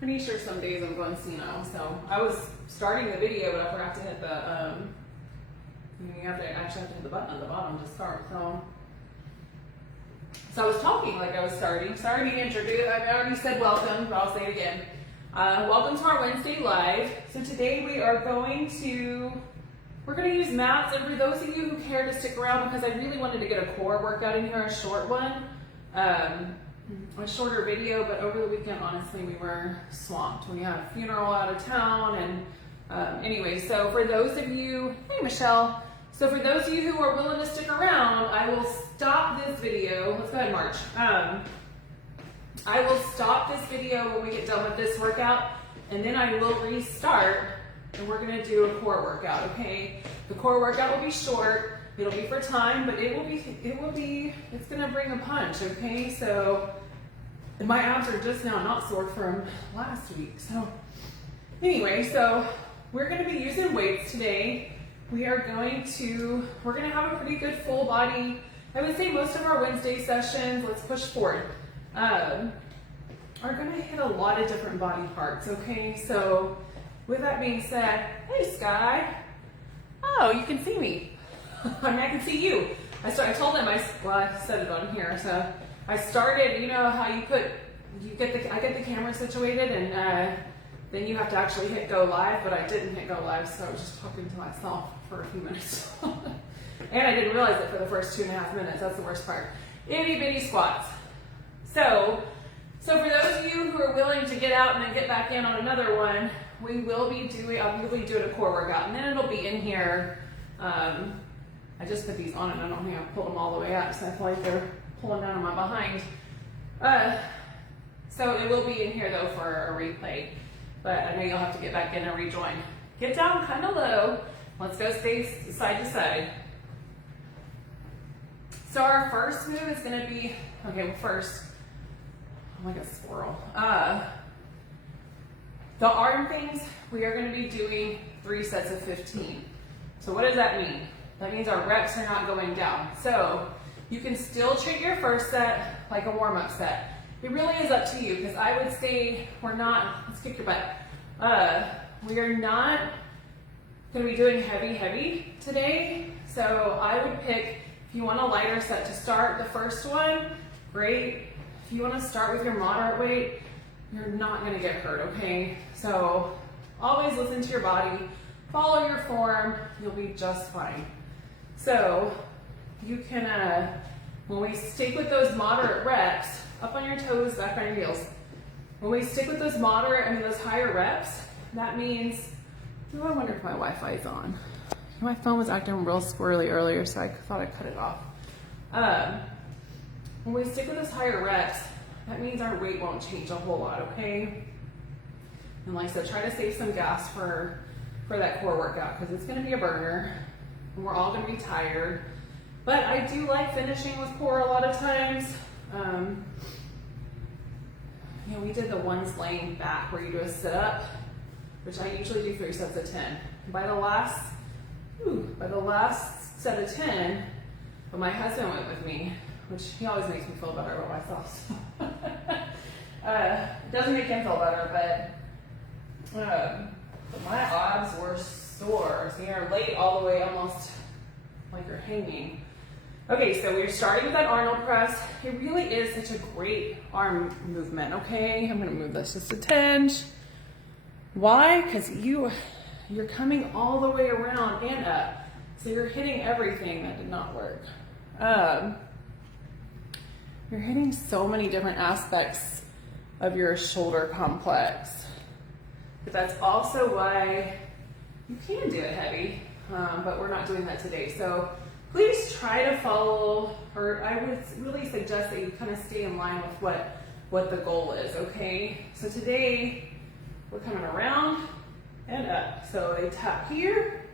Pretty sure some days I'm going senile. So I was starting the video, but I forgot to hit the, you have to actually have to hit the button at the bottom to start. So I was talking like I was starting. Sorry to introduce. I already said welcome, but I'll say it again. Welcome to our Wednesday Live. So today we're going to use mats, and for those of you who care to stick around, because I really wanted to get a core workout in here, a short one, a shorter video, but over the weekend, honestly, we were swamped. We had a funeral out of town, and anyway, so for those of you, hey Michelle, so for those of you who are willing to stick around, I will stop this video. Let's go ahead and march. I will stop this video when we get done with this workout, and then I will restart, and we're gonna do a core workout, okay? The core workout will be short, it'll be for time, but it's gonna bring a punch, okay? So, and my abs are just now not sore from last week, so. Anyway, so we're gonna be using weights today. We're gonna have a pretty good full body. I would say most of our Wednesday sessions, let's push forward, are gonna hit a lot of different body parts, okay? So with that being said, hey Sky. Oh, you can see me. I mean, I can see you. I told them, I said it on here. So I started, you know how I get the camera situated, and then you have to actually hit go live, but I didn't hit go live, so I was just talking to myself for a few minutes. And I didn't realize it for the first 2.5 minutes. That's the worst part. Itty bitty squats. So for those of you who are willing to get out and then get back in on another one, I'll be doing a core workout, and then it'll be in here. I just put these on, and I don't think I pulled them all the way up, so I feel like they're pulling down on my behind. So it will be in here though for a replay, but I know you'll have to get back in and rejoin. Get down kind of low. Let's go stay side to side. So our first move is going to be, okay, well first, I'm like a squirrel. The arm things, we are going to be doing 3 sets of 15. So what does that mean? That means our reps are not going down. So you can still treat your first set like a warm-up set. It really is up to you, because I would say let's kick your butt. We are not going to be doing heavy today. So I would pick, if you want a lighter set to start the first one, great. If you want to start with your moderate weight, you're not going to get hurt, okay? So always listen to your body, follow your form, you'll be just fine. So you can, when we stick with those moderate reps, up on your toes, back on your heels. When we stick with those those higher reps, that means, oh, I wonder if my Wi-Fi is on. My phone was acting real squirrely earlier, so I thought I'd cut it off. When we stick with those higher reps, that means our weight won't change a whole lot, okay? And like I said, try to save some gas for that core workout, because it's gonna be a burner, and we're all gonna be tired. But I do like finishing with core a lot of times. We did the ones laying back where you do a sit up, which I usually do 3 sets of 10. By the last set of 10, but my husband went with me, which he always makes me feel better about myself. It doesn't make him feel better, but my abs were sore. So you're late all the way, almost like you're hanging. Okay, so we're starting with that Arnold press. It really is such a great arm movement, okay? I'm gonna move this just a tinge. Why? Because you're coming all the way around and up. So you're hitting everything. That did not work. You're hitting so many different aspects of your shoulder complex. But that's also why you can do it heavy, but we're not doing that today. So please try to follow, or I would really suggest that you kind of stay in line with what the goal is, okay? So today, we're coming around and up. So they tap here,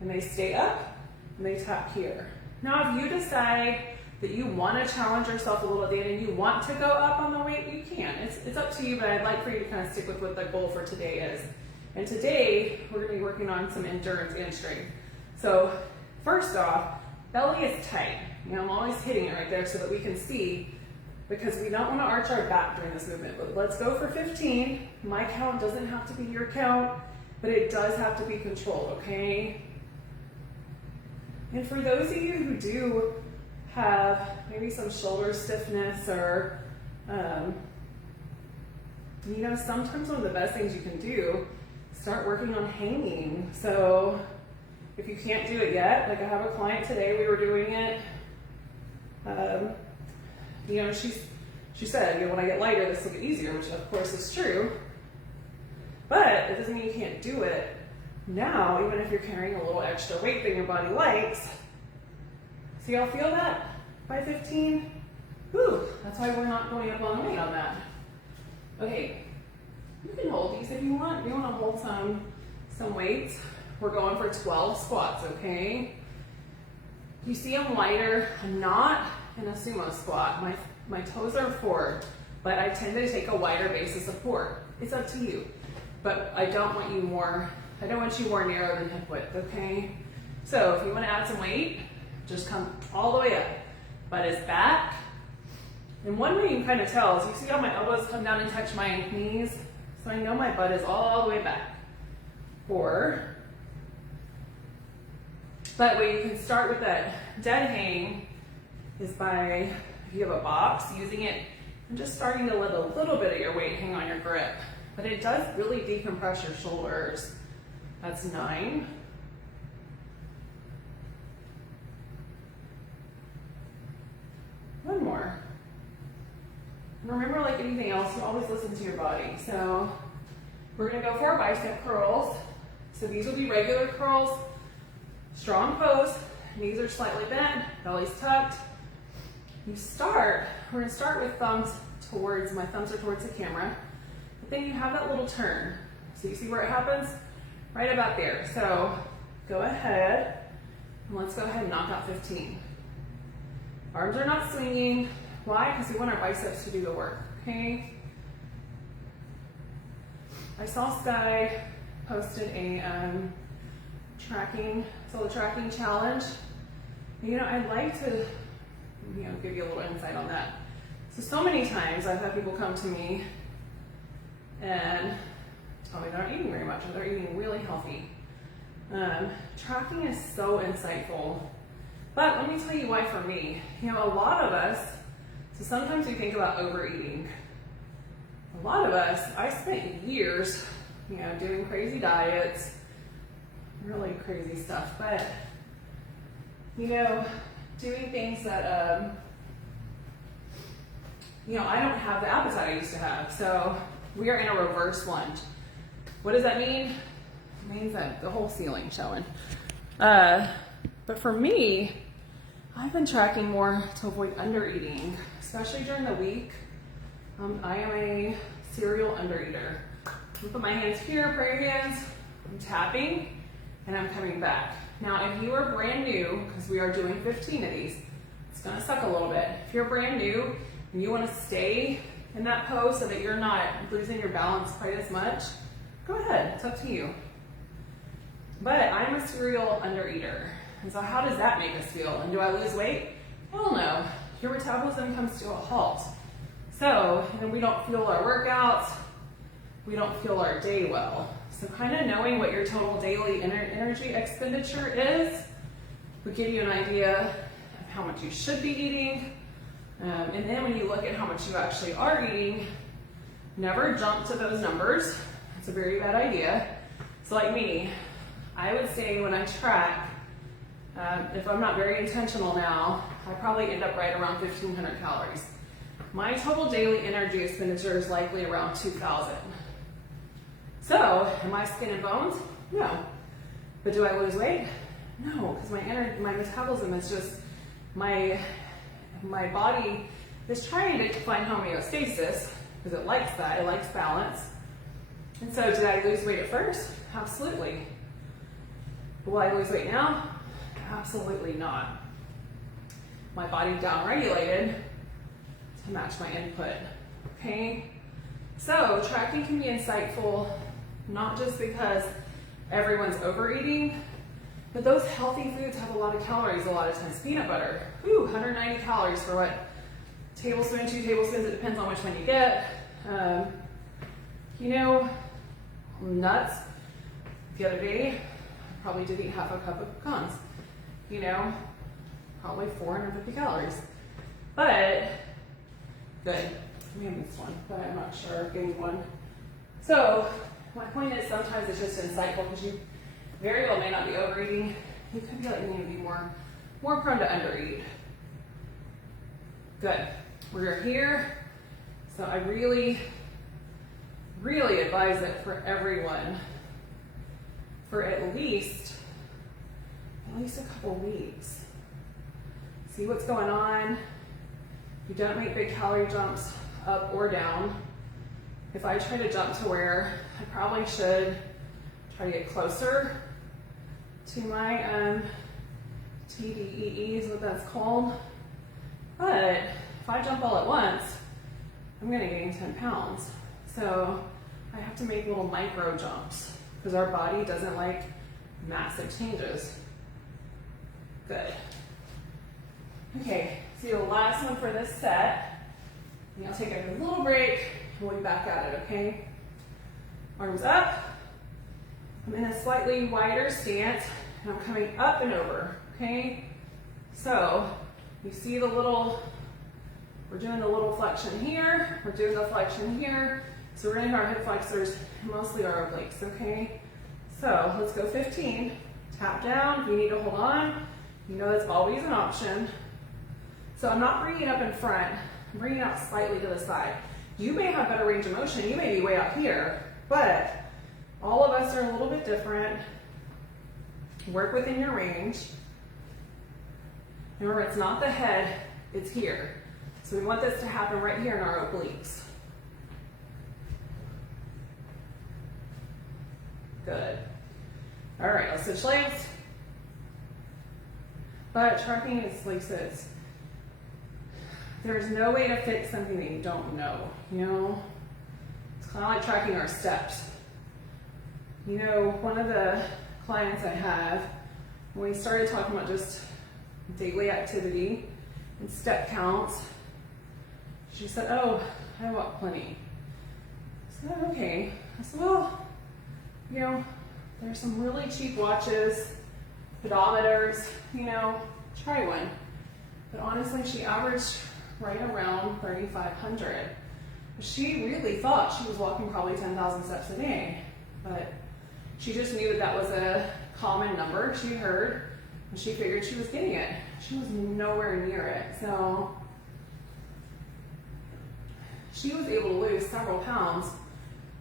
and they stay up, and they tap here. Now, if you decide that you want to challenge yourself a little bit and you want to go up on the weight, you can. It's up to you, but I'd like for you to kind of stick with what the goal for today is. And today, we're going to be working on some endurance and strength. So first off, belly is tight. I'm always hitting it right there so that we can see because we don't want to arch our back during this movement. But let's go for 15. My count doesn't have to be your count, but it does have to be controlled, okay? And for those of you who do have maybe some shoulder stiffness or, you know, sometimes one of the best things you can do, start working on hanging. So if you can't do it yet, like I have a client today, we were doing it. You know, she said, you know, when I get lighter, this will get easier, which of course is true. But it doesn't mean you can't do it now, even if you're carrying a little extra weight that your body likes. So y'all feel that by 15? Whew, that's why we're not going up on weight on that. Okay, you can hold these if you want. You want to hold some weights. We're going for 12 squats, okay? You see I'm lighter. I'm not in a sumo squat. My toes are forward, but I tend to take a wider base of support. It's up to you. But I don't want you more narrow than hip width, okay? So if you want to add some weight, just come all the way up. Butt is back. And one way you can kind of tell is you see how my elbows come down and touch my knees? So I know my butt is all the way back. But where you can start with that dead hang is by, if you have a box, using it and just starting to let a little bit of your weight hang on your grip. But it does really decompress your shoulders. That's 9. One more. And remember, like anything else, you always listen to your body. So we're gonna go for our bicep curls. So these will be regular curls, strong pose, knees are slightly bent, belly's tucked. We're gonna start with my thumbs are towards the camera, but then you have that little turn. So you see where it happens? Right about there. So go ahead, and let's go ahead and knock out 15. Arms are not swinging. Why? Because we want our biceps to do the work, okay? I saw Sky posted a tracking challenge. And, you know, I'd like to, you know, give you a little insight on that. So many times I've had people come to me and tell me they're not eating very much or they're eating really healthy. Tracking is so insightful. But let me tell you why for me. You know, a lot of us, so sometimes we think about overeating. A lot of us, I spent years, you know, doing crazy diets, really crazy stuff, but, you know, doing things that, you know, I don't have the appetite I used to have. So we are in a reverse lunge. What does that mean? It means that the whole ceiling showing. But for me, I've been tracking more to avoid undereating, especially during the week. I am a serial undereater. I put my hands here, prayer hands, I'm tapping, and I'm coming back. Now, if you are brand new, because we are doing 15 of these, it's gonna suck a little bit. If you're brand new and you wanna stay in that pose so that you're not losing your balance quite as much, go ahead, it's up to you. But I'm a serial undereater. And so how does that make us feel? And do I lose weight? Hell no. Your metabolism comes to a halt. So, and then we don't fuel our workouts, we don't fuel our day well. So kind of knowing what your total daily energy expenditure is would give you an idea of how much you should be eating. And then when you look at how much you actually are eating, never jump to those numbers. It's a very bad idea. So like me, I would say when I track, if I'm not very intentional now, I probably end up right around 1,500 calories. My total daily energy expenditure is likely around 2,000. So, am I skin and bones? No. But do I lose weight? No, because my metabolism is just, my body is trying to find homeostasis, because it likes that, it likes balance. And so, did I lose weight at first? Absolutely. Will I lose weight now? Absolutely not. My body downregulated to match my input, okay? So tracking can be insightful, not just because everyone's overeating, but those healthy foods have a lot of calories a lot of times. Peanut butter, 190 calories for what, tablespoon, 2 tablespoons, it depends on which one you get. You know, nuts. The other day, I probably did eat half a cup of pecans. You know, probably 450 calories. But, good. We have this one, but I'm not sure of getting one. So, my point is sometimes it's just insightful because you very well may not be overeating. You could be like, you need to be more prone to undereat. Good. We're here. So I really, really advise it for everyone for at least a couple weeks. See what's going on. You don't make big calorie jumps up or down. If I try to jump to where I probably should try to get closer to my TDEE is what that's called. But if I jump all at once, I'm gonna gain 10 pounds. So I have to make little micro jumps because our body doesn't like massive changes. Good. Okay, so the last one for this set. And I'll take a little break and we'll be back at it, okay? Arms up. I'm in a slightly wider stance and I'm coming up and over, okay? So you see the little, we're doing the little flexion here, we're doing the flexion here. So we're gonna have our hip flexors, mostly our obliques, okay? So let's go 15. Tap down, if you need to hold on, you know that's always an option. So I'm not bringing it up in front, I'm bringing it out slightly to the side. You may have better range of motion, you may be way out here, but all of us are a little bit different. Work within your range. Remember, it's not the head, it's here. So we want this to happen right here in our obliques. Good. All right, let's switch legs. But tracking is like this. There's no way to fix something that you don't know, you know? It's kind of like tracking our steps. You know, one of the clients I have, when we started talking about just daily activity and step counts, she said, oh, I walk plenty. I said, okay. I said, well, you know, there's some really cheap watches, pedometers, you know, try one. But honestly, she averaged right around 3,500. She really thought she was walking probably 10,000 steps a day, but she just knew that that was a common number she heard, and she figured she was getting it. She was nowhere near it. So she was able to lose several pounds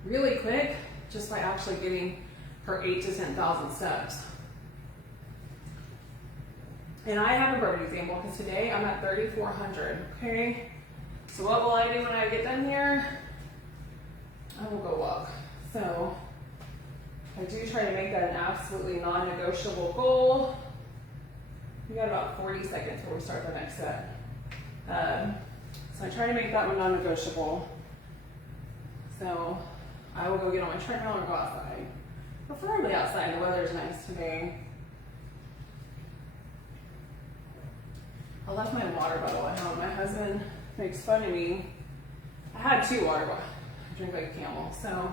really quick just by actually getting her 8,000 to 10,000 steps. And I have a perfect example because today I'm at 3,400, okay? So what will I do when I get done here? I will go walk. So I do try to make that an absolutely non-negotiable goal. We got about 40 seconds before we start the next set. So I try to make that one non-negotiable. So I will go get on my treadmill or go outside. Preferably outside, the weather is nice today. I left my water bottle at home. My husband makes fun of me. I had 2 water bottles. I drink like a camel, so,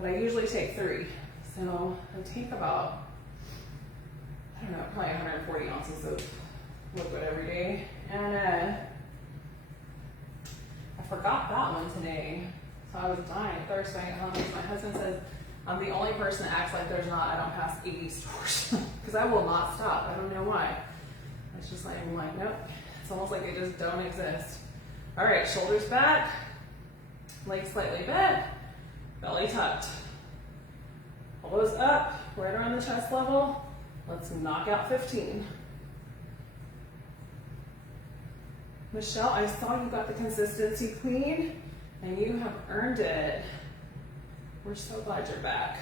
but I usually take 3. So I take about, I don't know, probably 140 ounces of liquid every day. And I forgot that one today. So I was dying of thirst when I got home. My husband says, I'm the only person that acts like there's not, I don't pass 80 stores. Because I will not stop. I don't know why. It's just like, I'm like, nope. It's almost like they just don't exist. All right, shoulders back, legs slightly bent, belly tucked. Elbows up, right around the chest level. Let's knock out 15. Michelle, I saw you got the consistency queen, and you have earned it. We're so glad you're back.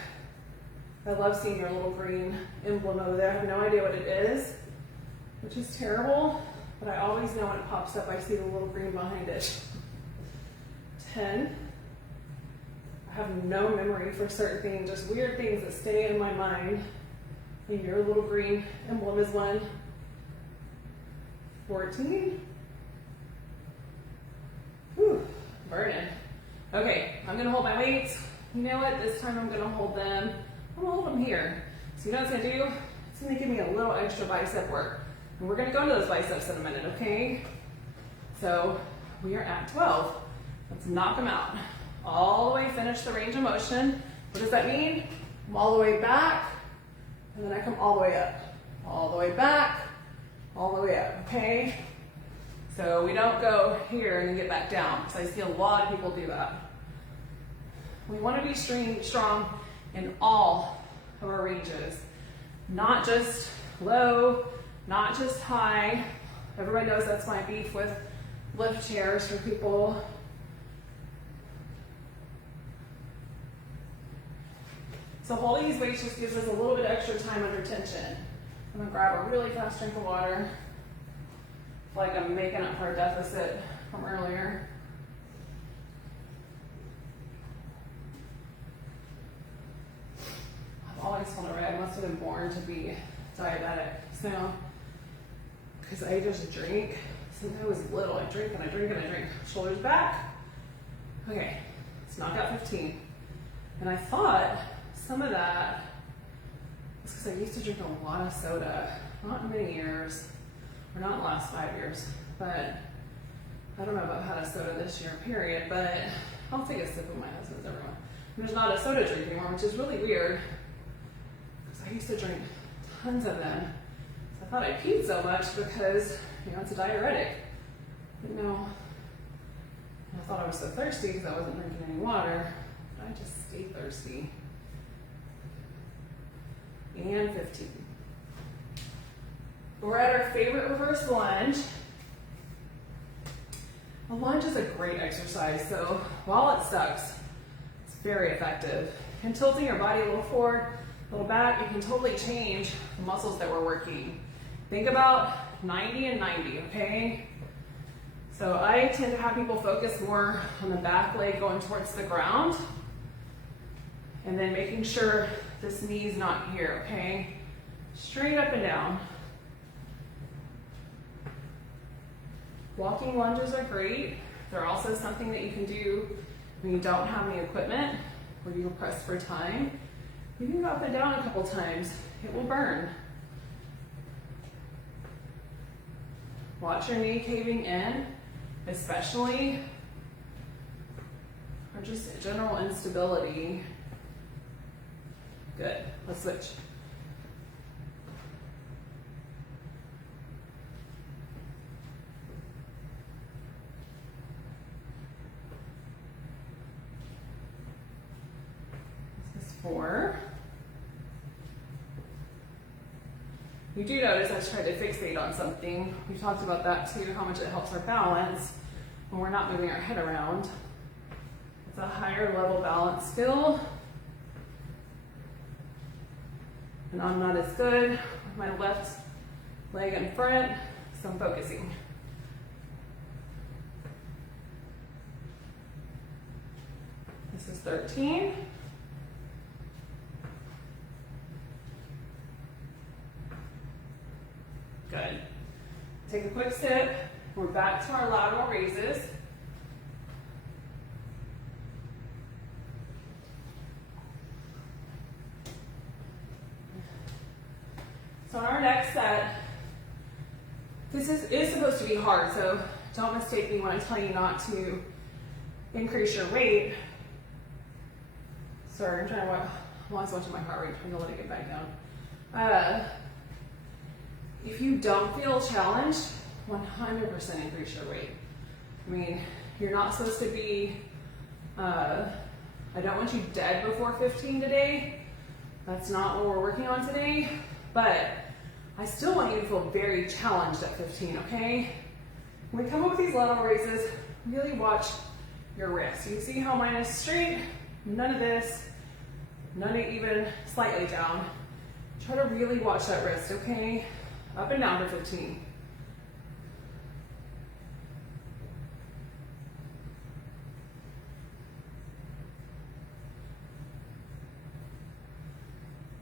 I love seeing your little green emblem over there. I have no idea what it is, which is terrible, but I always know when it pops up, I see the little green behind it. 10. I have no memory for certain things, just weird things that stay in my mind. And your little green emblem is one. 14. burden. Okay, I'm gonna hold my weights. You know what, this time I'm gonna hold them, here. So you know what it's gonna do? It's gonna give me a little extra bicep work. And we're gonna go into those biceps in a minute, okay? So we are at 12. Let's knock them out. All the way, finish the range of motion. What does that mean? I'm all the way back, and then I come all the way up. All the way back, all the way up, okay? So we don't go here and then get back down, because I see a lot of people do that. We want to be strong in all of our ranges, not just low, not just high. Everybody knows that's my beef with lift chairs for people. So holding these weights just gives us a little bit extra time under tension. I'm gonna grab a really fast drink of water. Like I'm making up for a deficit from earlier. I've always felt I must have been born to be diabetic. So, because I just drink since I was little. I drink and I drink and I drink. Shoulders back. Okay, let's knock out 15. And I thought some of that was because I used to drink a lot of soda. Not in many years, or not in the last 5 years, but I don't know about how to soda this year, period, but I'll take a sip of my husband's every one. There's not a soda drink anymore, which is really weird, because I used to drink tons of them. So I thought I peed so much because, you know, it's a diuretic. But no, I thought I was so thirsty because I wasn't drinking any water. I just stayed thirsty. And 15. We're at our favorite reverse lunge. A lunge is a great exercise, so while it sucks, it's very effective. And tilting your body a little forward, a little back, you can totally change the muscles that we're working. Think about 90 and 90, okay? So I tend to have people focus more on the back leg going towards the ground, and then making sure this knee's not here, okay? Straight up and down. Walking lunges are great. They're also something that you can do when you don't have any equipment, or you're pressed for time. You can go up and down a couple times. It will burn. Watch your knee caving in, especially for just general instability. Good. Let's switch. This is 4. You do notice I tried to fixate on something. We talked about that too, how much it helps our balance when we're not moving our head around. It's a higher level balance skill. And I'm not as good with my left leg in front, so I'm focusing. This is 13. Good. Take a quick sip. We're back to our lateral raises. So on our next set, this is supposed to be hard, so don't mistake me when I tell you not to increase your weight. Sorry, I'm trying to watch my heart rate, trying to let it get back down. If you don't feel challenged, 100% increase your weight. I mean, you're not supposed to be, I don't want you dead before 15 today. That's not what we're working on today, but I still want you to feel very challenged at 15, okay? When we come up with these lateral raises, really watch your wrists. You see how mine is straight, none of this, none of even slightly down. Try to really watch that wrist, okay? Up and down for 15.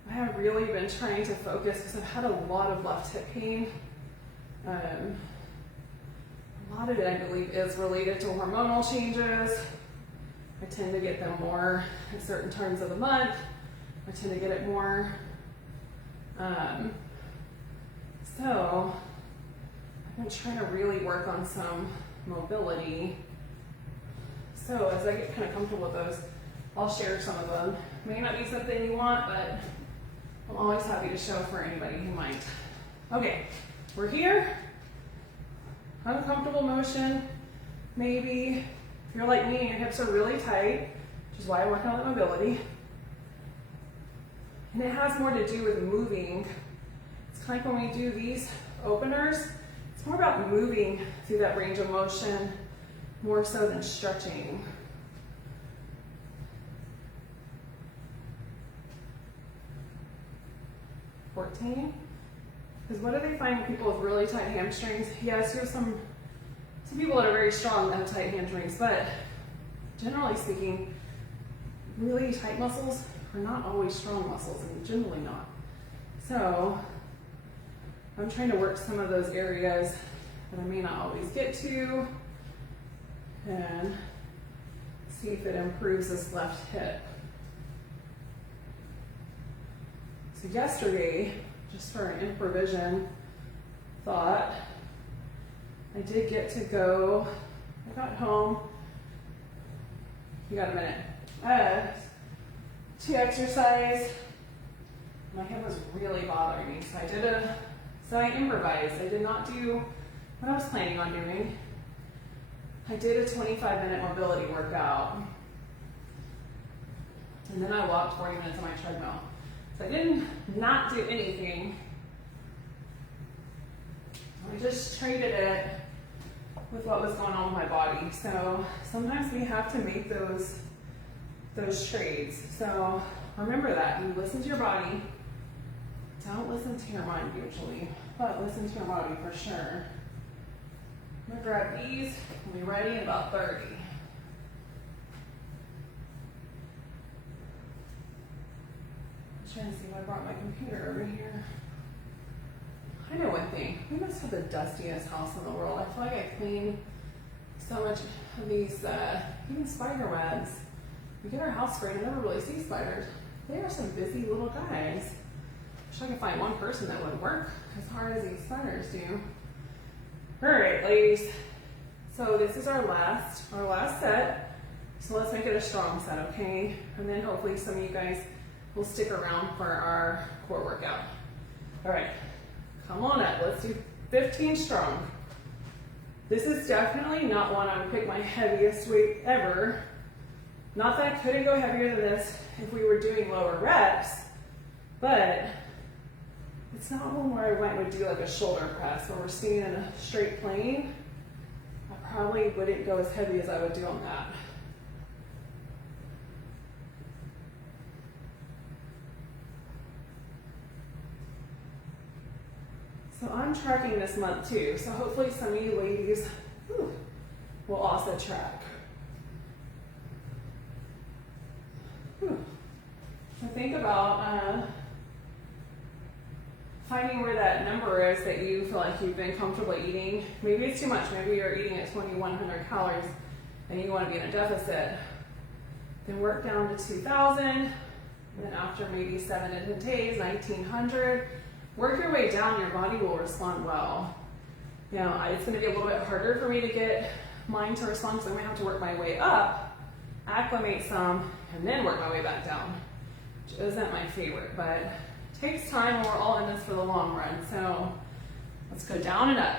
I have really been trying to focus because I've had a lot of left hip pain. A lot of it, I believe, is related to hormonal changes. I tend to get them more at certain times of the month. I tend to get it more. So I've been trying to really work on some mobility. So as I get kind of comfortable with those, I'll share some of them. May not be something you want, but I'm always happy to show for anybody who might. Okay, we're here. Uncomfortable motion. Maybe if you're like me and your hips are really tight, which is why I work on that mobility. And it has more to do with moving. It's kind of like when we do these openers, it's more about moving through that range of motion more so than stretching. Because what do they find with people with really tight hamstrings? Yes, you have some people that are very strong that have tight hamstrings, but generally speaking, really tight muscles are not always strong muscles, and generally not. So I'm trying to work some of those areas that I may not always get to and see if it improves this left hip. So yesterday, just for an improvision thought, I did get to go, I got home, you got a minute, to exercise. My hip was really bothering me, so I improvised. I did not do what I was planning on doing. I did a 25-minute mobility workout, and then I walked 40 minutes on my treadmill. So I didn't not do anything. I just traded it with what was going on with my body. So sometimes we have to make those trades. So remember that. You listen to your body. Don't listen to your mind usually, but listen to your body for sure. I'm gonna grab these. We'll be ready in about 30. Trying to see if I brought my computer over here. I know one thing. We must have the dustiest house in the world. I feel like I clean so much of these, even spider webs. We get our house sprayed and never really see spiders. They are some busy little guys. Wish I could find one person that would work as hard as these spiders do. All right, ladies. So this is our last set. So let's make it a strong set, okay? And then hopefully some of you guys will stick around for our core workout. All right, come on up. Let's do 15 strong. This is definitely not one I would pick my heaviest weight ever. Not that I couldn't go heavier than this if we were doing lower reps, but it's not one where I would do like a shoulder press where we're standing in a straight plane. I probably wouldn't go as heavy as I would do on that. So I'm tracking this month too, so hopefully some of you ladies will also track. So think about finding where that number is that you feel like you've been comfortably eating. Maybe it's too much. Maybe you're eating at 2,100 calories and you want to be in a deficit. Then work down to 2,000. And then after maybe 7 to 10 days, 1,900. Work your way down. Your body will respond well. Now, it's going to be a little bit harder for me to get mine to respond, so I'm going to have to work my way up, acclimate some, and then work my way back down, which isn't my favorite, but it takes time and we're all in this for the long run. So let's go down and up.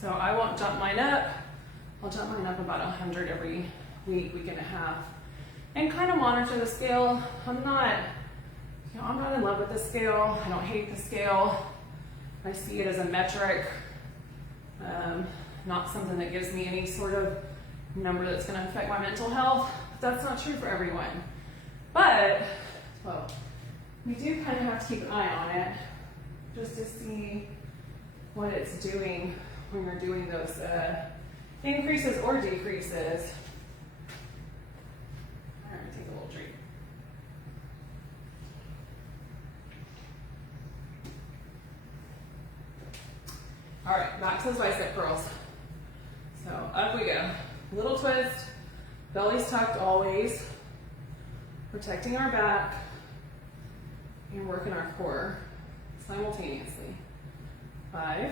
So I won't jump mine up. I'll jump mine up about 100 every week, week and a half, and kind of monitor the scale. I'm not in love with the scale. I don't hate the scale. I see it as a metric. Not something that gives me any sort of number that's going to affect my mental health. That's not true for everyone. But, well, we do kind of have to keep an eye on it just to see what it's doing when you're doing those increases or decreases. I'm going to take a little drink. those bicep curls. So up we go. Little twist, belly's tucked always, protecting our back and working our core simultaneously. 5.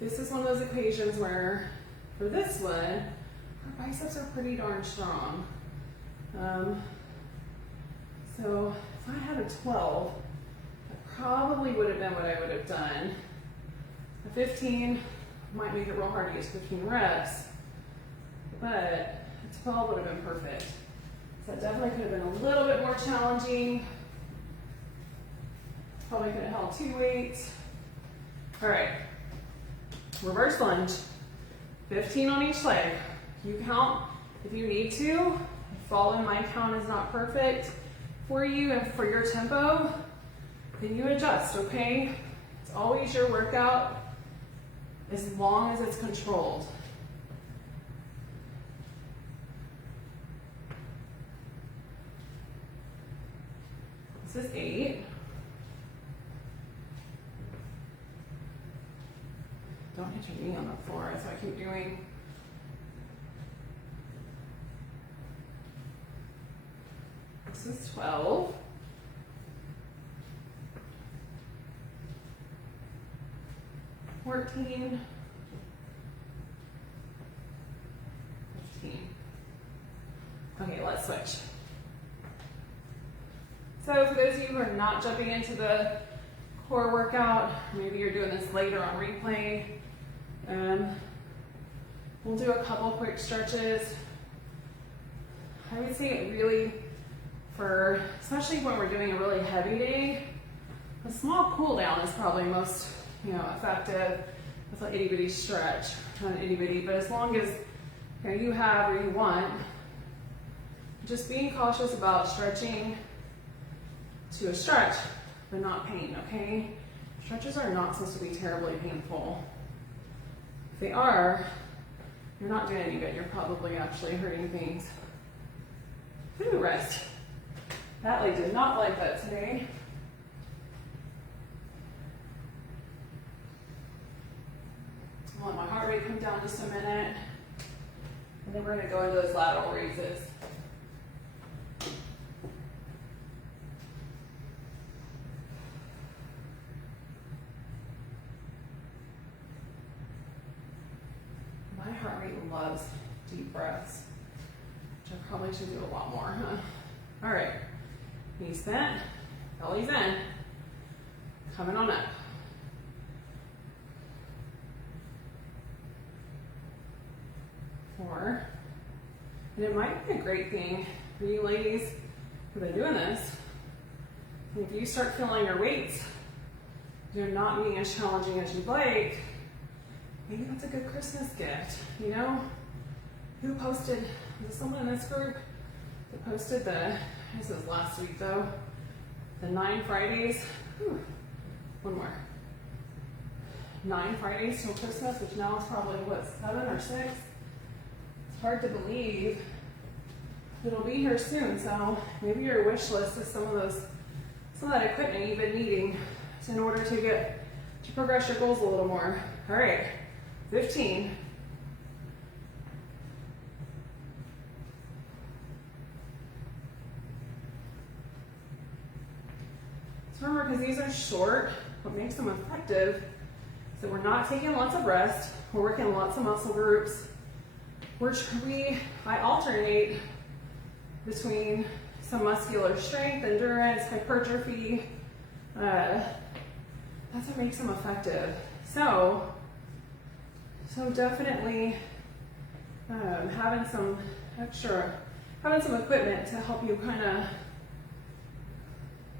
This is one of those occasions where, for this one, our biceps are pretty darn strong. So if I had a 12, that probably would have been what I would have done. A 15 might make it real hard to get to 15 reps, but a 12 would have been perfect. So that definitely could have been a little bit more challenging. Probably could have held 2 weights. All right, reverse lunge, 15 on each leg. You count if you need to. Following my count is not perfect for you and for your tempo, then you adjust, okay? It's always your workout as long as it's controlled. This is 8. Don't hit your knee on the floor, so I keep doing. This is 12. 14. 15. Okay, let's switch. So for those of you who are not jumping into the core workout, maybe you're doing this later on replay, we'll do a couple quick stretches. I would say it really, especially when we're doing a really heavy day, a small cool down is probably most effective with an itty bitty stretch. Not an itty bitty, but as long as you have or you want, just being cautious about stretching to a stretch, but not pain, okay? Stretches are not supposed to be terribly painful. If they are, you're not doing any good. You're probably actually hurting things. Ooh, rest. That leg did not like that today. I'll let my heart rate come down just a minute. And then we're gonna go into those lateral raises. My heart rate loves deep breaths, which I probably should do a lot more, huh? All right, knees bent, belly's in, coming on up. 4. And it might be a great thing for you ladies who've been doing this. If you start feeling your weights, they're not being as challenging as you'd like, maybe that's a good Christmas gift, Who posted, was it someone in this group that posted this was last week though, the 9 Fridays, one more. 9 Fridays till Christmas, which now is probably, 7 or 6? It's hard to believe it'll be here soon, so maybe your wish list is some of that equipment you've been needing in order to progress your goals a little more. All right, 15. So remember, because these are short, what makes them effective is that we're not taking lots of rest, we're working lots of muscle groups. I alternate between some muscular strength, endurance, hypertrophy. That's what makes them effective. So definitely having some equipment to help you kind of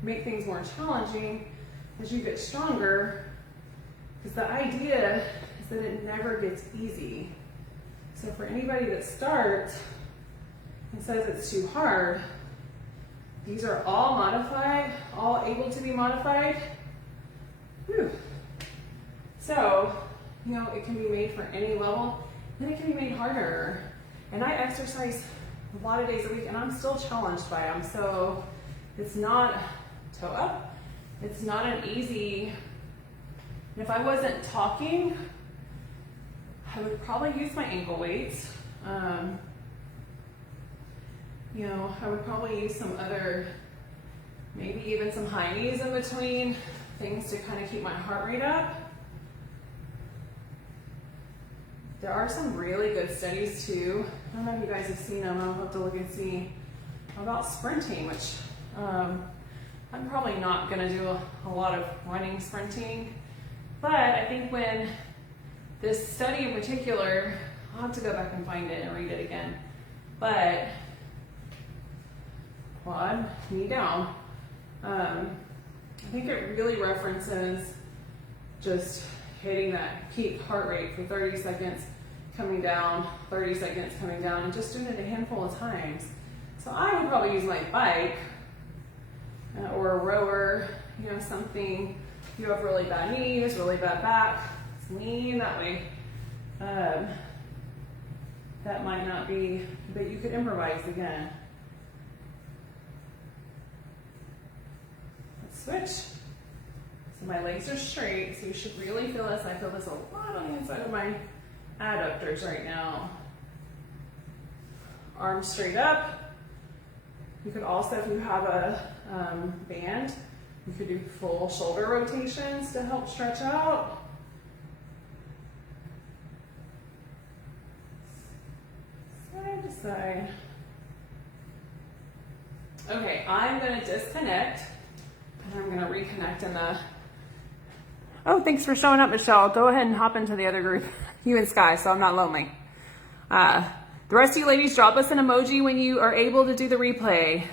make things more challenging as you get stronger, because the idea is that it never gets easy. So for anybody that starts and says it's too hard, these are all modified, all able to be modified. Whew. So, it can be made for any level, then it can be made harder. And I exercise a lot of days a week, and I'm still challenged by them. So it's not toe up, it's not an easy, and if I wasn't talking, I would probably use my ankle weights. You know, I would probably use some other, maybe even some high knees in between, things to kind of keep my heart rate up. There are some really good studies too. I don't know if you guys have seen them. I'll have to look and see about sprinting, which I'm probably not going to do a lot of running sprinting. But I think when this study in particular, I'll have to go back and find it and read it again. But quad, knee down. I think it really references just hitting that peak heart rate for 30 seconds, coming down, 30 seconds, coming down, and just doing it a handful of times. So I would probably use my bike or a rower, you know, something. You have really bad knees, really bad back, it's lean that way. That might not be, but you could improvise again. Let's switch. So my legs are straight, so you should really feel this. I feel this a lot on the inside of my adductors right now. Arms straight up. You could also, if you have a band, you could do full shoulder rotations to help stretch out. Side to side. Okay, I'm going to disconnect and I'm going to reconnect in the... Oh, thanks for showing up, Michelle. Go ahead and hop into the other group, you and Sky, so I'm not lonely. The rest of you ladies, drop us an emoji when you are able to do the replay.